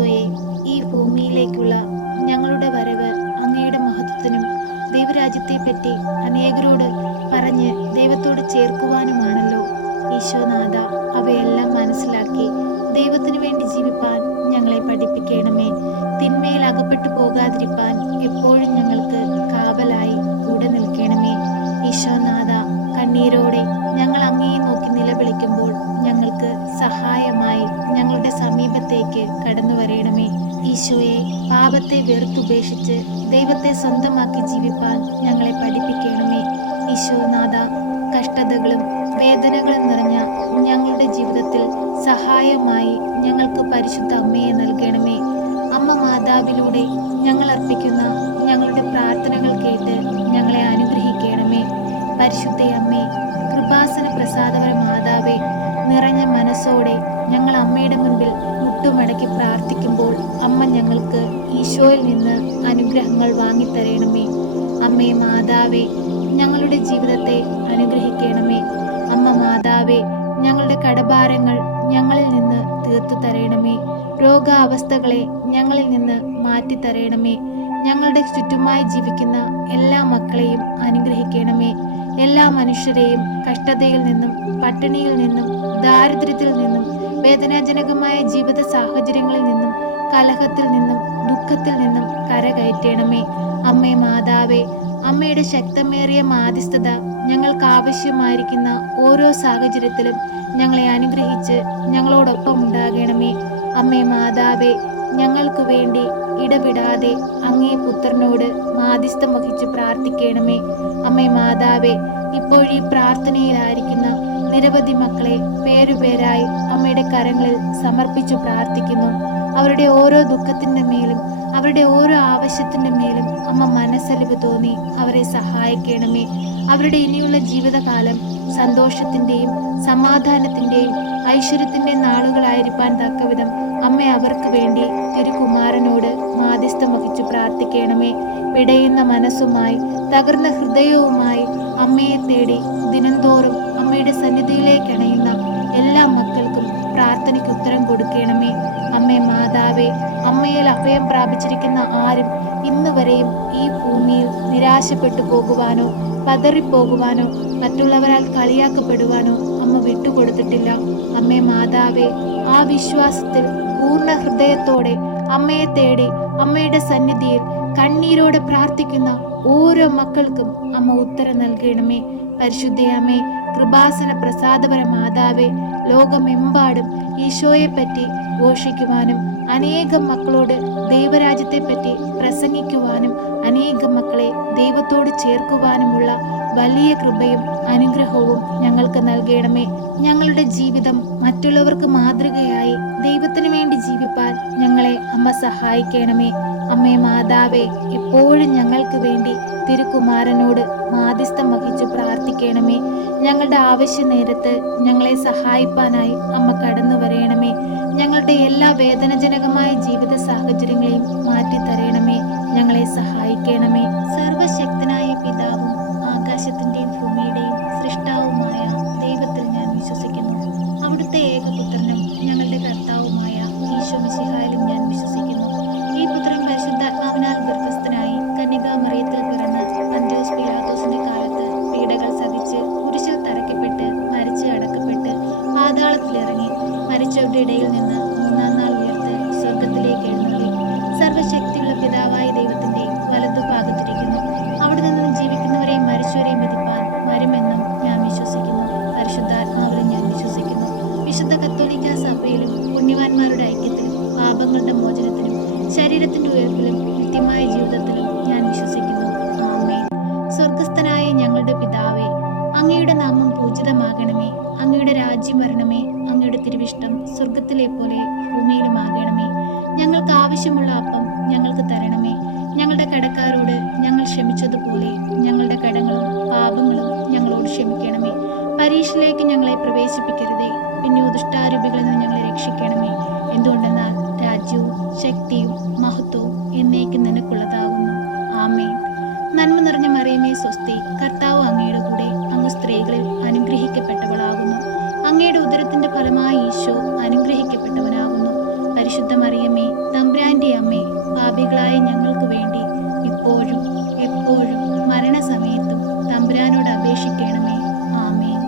ഈശോയെ, ഈ ഭൂമിയിലേക്കുള്ള ഞങ്ങളുടെ വരവ് അങ്ങയുടെ മഹത്വത്തിനും ദൈവരാജ്യത്തെപ്പറ്റി അനേകരോട് പറഞ്ഞ് ദൈവത്തോട് ചേർക്കുവാനുമാണല്ലോ. ഈശോനാഥ, അവയെല്ലാം മനസ്സിലാക്കി ദൈവത്തിനു വേണ്ടി ജീവിപ്പാൻ ഞങ്ങളെ പഠിപ്പിക്കണമേ. തിന്മയിൽ അകപ്പെട്ടു പോകാതിരിപ്പാൻ എപ്പോഴും ഞങ്ങൾക്ക് കാവലായി കൂടെ നിൽക്കണമേ. ഈശോനാഥ, കണ്ണീരോടെ ഞങ്ങൾ അങ്ങയെ നോക്കി നിലവിളിക്കുമ്പോൾ ഞങ്ങൾക്ക് സഹായമായി ഞങ്ങളുടെ സമീപത്തേക്ക് കടന്നു വരയണമേ. ഈശോയെ, പാപത്തെ വെറുത്തുപേക്ഷിച്ച് ദൈവത്തെ സ്വന്തമാക്കി ജീവിപ്പാൻ ഞങ്ങളെ പഠിപ്പിക്കണമേ. ഈശോനാഥ, കഷ്ടതകളും വേദനകളും നിറഞ്ഞ ഞങ്ങളുടെ ജീവിതത്തിൽ സഹായമായി ഞങ്ങൾക്ക് പരിശുദ്ധ അമ്മയെ നൽകണമേ. അമ്മ മാതാവിലൂടെ ഞങ്ങൾ അർപ്പിക്കുന്ന ഞങ്ങളുടെ പ്രാർത്ഥനകൾ കേട്ട് ഞങ്ങളെ അനുഗ്രഹിക്കണമേ. പരിശുദ്ധ അമ്മേ, കൃപാസന പ്രസാദപര മാതാവേ, നിറഞ്ഞ മനസ്സോടെ ഞങ്ങൾ അമ്മയുടെ മുൻപിൽ മുട്ടുമടക്കി പ്രാർത്ഥിക്കുമ്പോൾ അമ്മ ഞങ്ങൾക്ക് ഈശോയിൽ നിന്ന് അനുഗ്രഹങ്ങൾ വാങ്ങിത്തരണമേ. അമ്മേ മാതാവേ, ഞങ്ങളുടെ ജീവിതത്തെ അനുഗ്രഹിക്കണമേ. അമ്മ മാതാവേ, ഞങ്ങളുടെ കടഭാരങ്ങൾ ഞങ്ങളിൽ നിന്ന് തീർത്തു തരണമേ. രോഗാവസ്ഥകളെ ഞങ്ങളിൽ നിന്ന് മാറ്റിത്തരണമേ. ഞങ്ങളുടെ ചുറ്റുമായി ജീവിക്കുന്ന എല്ലാ മക്കളെയും അനുഗ്രഹിക്കണമേ. എല്ലാ മനുഷ്യരെയും കഷ്ടതയിൽ നിന്നും, പട്ടിണിയിൽ നിന്നും, ദാരിദ്ര്യത്തിൽ നിന്നും, വേദനാജനകമായ ജീവിത സാഹചര്യങ്ങളിൽ നിന്നും, കലഹത്തിൽ നിന്നും, ദുഃഖത്തിൽ നിന്നും കരകയറ്റണമേ. അമ്മേ മാതാവേ, അമ്മയുടെ ശക്തമേറിയ മാധ്യസ്ഥത ഞങ്ങൾക്ക് ആവശ്യമായിരിക്കുന്ന ഓരോ സാഹചര്യത്തിലും ഞങ്ങളെ അനുഗ്രഹിച്ച് ഞങ്ങളോടൊപ്പം ഉണ്ടാകണമേ. അമ്മേ മാതാവേ, ഞങ്ങൾക്ക് വേണ്ടി ഇടവിടാതെ അങ്ങേ പുത്രനോട് മാധ്യസ്ഥം വഹിച്ച് പ്രാർത്ഥിക്കണമേ. അമ്മേ മാതാവേ, ഇപ്പോഴീ പ്രാർത്ഥനയിലായിരിക്കുന്ന നിരവധി മക്കളെ പേരുപേരായി അമ്മയുടെ കരങ്ങളിൽ സമർപ്പിച്ചു പ്രാർത്ഥിക്കുന്നു. അവരുടെ ഓരോ ദുഃഖത്തിൻ്റെ മേലും അവരുടെ ഓരോ ആവശ്യത്തിൻ്റെ മേലും അമ്മ മനസ്സലിവ് തോന്നി അവരെ സഹായിക്കണമേ. അവരുടെ ഇനിയുള്ള ജീവിതകാലം സന്തോഷത്തിൻ്റെയും സമാധാനത്തിൻ്റെയും ഐശ്വര്യത്തിൻ്റെയും നാളുകളായിരിക്കാൻ തക്കവിധം അമ്മ അവർക്ക് വേണ്ടി തിരുകുമാരനോട് മാധ്യസ്ഥം വഹിച്ചു പ്രാർത്ഥിക്കണമേ. പിടയുന്ന മനസ്സുമായി, തകർന്ന ഹൃദയവുമായി അമ്മയെ തേടി ദിനംതോറും അമ്മയുടെ സന്നിധിയിലേക്ക് അണയുന്ന എല്ലാ മക്കൾക്കും പ്രാർത്ഥനയ്ക്ക് ഉത്തരം കൊടുക്കണമേ. അമ്മേ മാതാവേ, അമ്മയിൽ അഭയം പ്രാപിച്ചിരിക്കുന്ന ആരും ഇന്ന് വരെയും ഈ ഭൂമിയിൽ നിരാശപ്പെട്ടു പോകുവാനോ പതറിപ്പോകുവാനോ മറ്റുള്ളവരാൽ കളിയാക്കപ്പെടുവാനോ അമ്മ വിട്ടുകൊടുത്തിട്ടില്ല. അമ്മേ മാതാവേ, ആ വിശ്വാസത്തിൽ പൂർണ്ണ ഹൃദയത്തോടെ അമ്മയെ തേടി അമ്മയുടെ സന്നിധിയിൽ കണ്ണീരോടെ പ്രാർത്ഥിക്കുന്ന ഓരോ മക്കൾക്കും അമ്മ ഉത്തരം നൽകണമേ. പരിശുദ്ധയമ്മേ, കൃപാസന പ്രസാദപര മാതാവേ, ലോകമെമ്പാടും ഈശോയെപ്പറ്റി ഘോഷിക്കുവാനും അനേകം മക്കളോട് ദൈവരാജ്യത്തെപ്പറ്റി പ്രസംഗിക്കുവാനും അനേകം മക്കളെ ദൈവത്തോട് ചേർക്കുവാനുമുള്ള വലിയ കൃപയും അനുഗ്രഹവും ഞങ്ങൾക്ക് നൽകണമേ. ഞങ്ങളുടെ ജീവിതം മറ്റുള്ളവർക്ക് മാതൃകയായി ദൈവത്തിനു വേണ്ടി ജീവിപ്പാൻ ഞങ്ങളെ അമ്മ സഹായിക്കണമേ. അമ്മേ മാതാവേ, എപ്പോഴും ഞങ്ങൾക്ക് വേണ്ടി തിരുകുമാരനോട് മാധ്യസ്ഥം വഹിച്ചു പ്രാർത്ഥിക്കണമേ. ഞങ്ങളുടെ ആവശ്യ നേരത്ത് ഞങ്ങളെ സഹായിപ്പാനായി അമ്മ കടന്നു വരയണമേ. ഞങ്ങളുടെ എല്ലാ വേദനജനകമായ ജീവിത സാഹചര്യങ്ങളെയും മാറ്റിത്തരണമേ. ഞങ്ങളെ സഹായിക്കണമേ. സർവശക്തനായ പിതാവും ആകാശത്തിൻ്റെയും ഭൂമിയുടെയും സൃഷ്ടാവുമായ ദൈവത്തിൽ ഞാൻ വിശ്വസിക്കുന്നു. അവിടുത്തെ ഏകപുത്രനും ഞങ്ങളുടെ കർത്താവുമായ ഈശോ മിശിഹായിലും ഞാൻ വിശ്വസിക്കുന്നു. ഈ പുത്രൻ പരിശുദ്ധാത്മാവിനാൽ ഗർഭസ്ഥനായി കന്യകാമറിയത്തിൽ പിറന്ന് പന്തിയോസ് പീലാത്തോസിന്റെ കാലത്ത് പീഡകൾ സഹിച്ച് കുരിശിൽ തറയ്ക്കപ്പെട്ട് മരിച്ച് അടക്കപ്പെട്ട് പാതാളത്തിലിറങ്ങി മരിച്ചവരുടെ ഇടയിൽ നിന്ന് മൂന്നാം നാൾ ഉയർത്ത് സ്വർഗത്തിലേക്ക് എഴുന്നള്ളി സർവശക്തിയുള്ള പിതാവായ ദൈവത്തിന്റെ വലതുഭാഗത്തിരിക്കുന്നു. അവിടെ നിന്ന് ജീവിക്കുന്നവരെയും മരിച്ചവരെയും വിധിപ്പാൻ വരുമെന്നും ഞാൻ വിശ്വസിക്കുന്നു. പരിശുദ്ധാത്മാവിലും ഞാൻ വിശ്വസിക്കുന്നു. വിശുദ്ധ കത്തോലിക്കാ സഭയിലും പുണ്യവാന്മാരുടെ ഐക്യത്തിലും പാപങ്ങളുടെ മോചനത്തിനും ശരീരത്തിന്റെ ഉയർപ്പിലും നിത്യമായ ജീവിതത്തിലും ഞാൻ വിശ്വസിക്കുന്നു. ആമേൻ. സ്വർഗസ്ഥനായ ഞങ്ങളുടെ പിതാവേ, അങ്ങയുടെ നാമം പൂജിതമാകണമേ. അങ്ങയുടെ രാജ്യം വരണമേ. അങ്ങയുടെ തിരുവിഷ്ടം സ്വർഗത്തിലെ പോലെ ഭൂമിയിലുമാകണമേ. ഞങ്ങൾക്ക് ആവശ്യമുള്ള അപ്പം ഞങ്ങൾക്ക് തരണമേ. ഞങ്ങളുടെ കടക്കാരോട് ഞങ്ങൾ ക്ഷമിച്ചതുപോലെ ഞങ്ങളുടെ കടങ്ങളും പാപങ്ങളും ഞങ്ങളോട് ക്ഷമിക്കണമേ. പരീക്ഷയിലേക്ക് ഞങ്ങളെ പ്രവേശിപ്പിക്കരുതേ, പിന്നെ ദുഷ്ടാരൂപികളിൽ നിന്ന് ഞങ്ങളെ രക്ഷിക്കണമേ. എന്തുകൊണ്ടെന്നാൽ രാജ്യവും ശക്തിയും മഹത്വവും എന്നേക്കും നിനക്കുള്ളതാകുന്നു. ആമേൻ. നന്മ നിറഞ്ഞ മറിയമേ സ്വസ്തി, കർത്താവ് അങ്ങയുടെ കൂടെ, അങ്ങ് സ്ത്രീകളിൽ അനുഗ്രഹിക്കപ്പെട്ടവളാകുന്നു. അങ്ങയുടെ ഉദരത്തിന്റെ ഫലമായി ഈശോ അനുഗ്രഹിക്കപ്പെട്ടവനാകുന്നു. പരിശുദ്ധ മറിയമേ, തമ്പുരാന്റെ അമ്മേ, പാപികളായ ഞങ്ങൾക്ക് വേണ്ടി ഇപ്പോഴും എപ്പോഴും മരണസമയത്തും തമ്പുരാനോട് അപേക്ഷിക്കണമേ.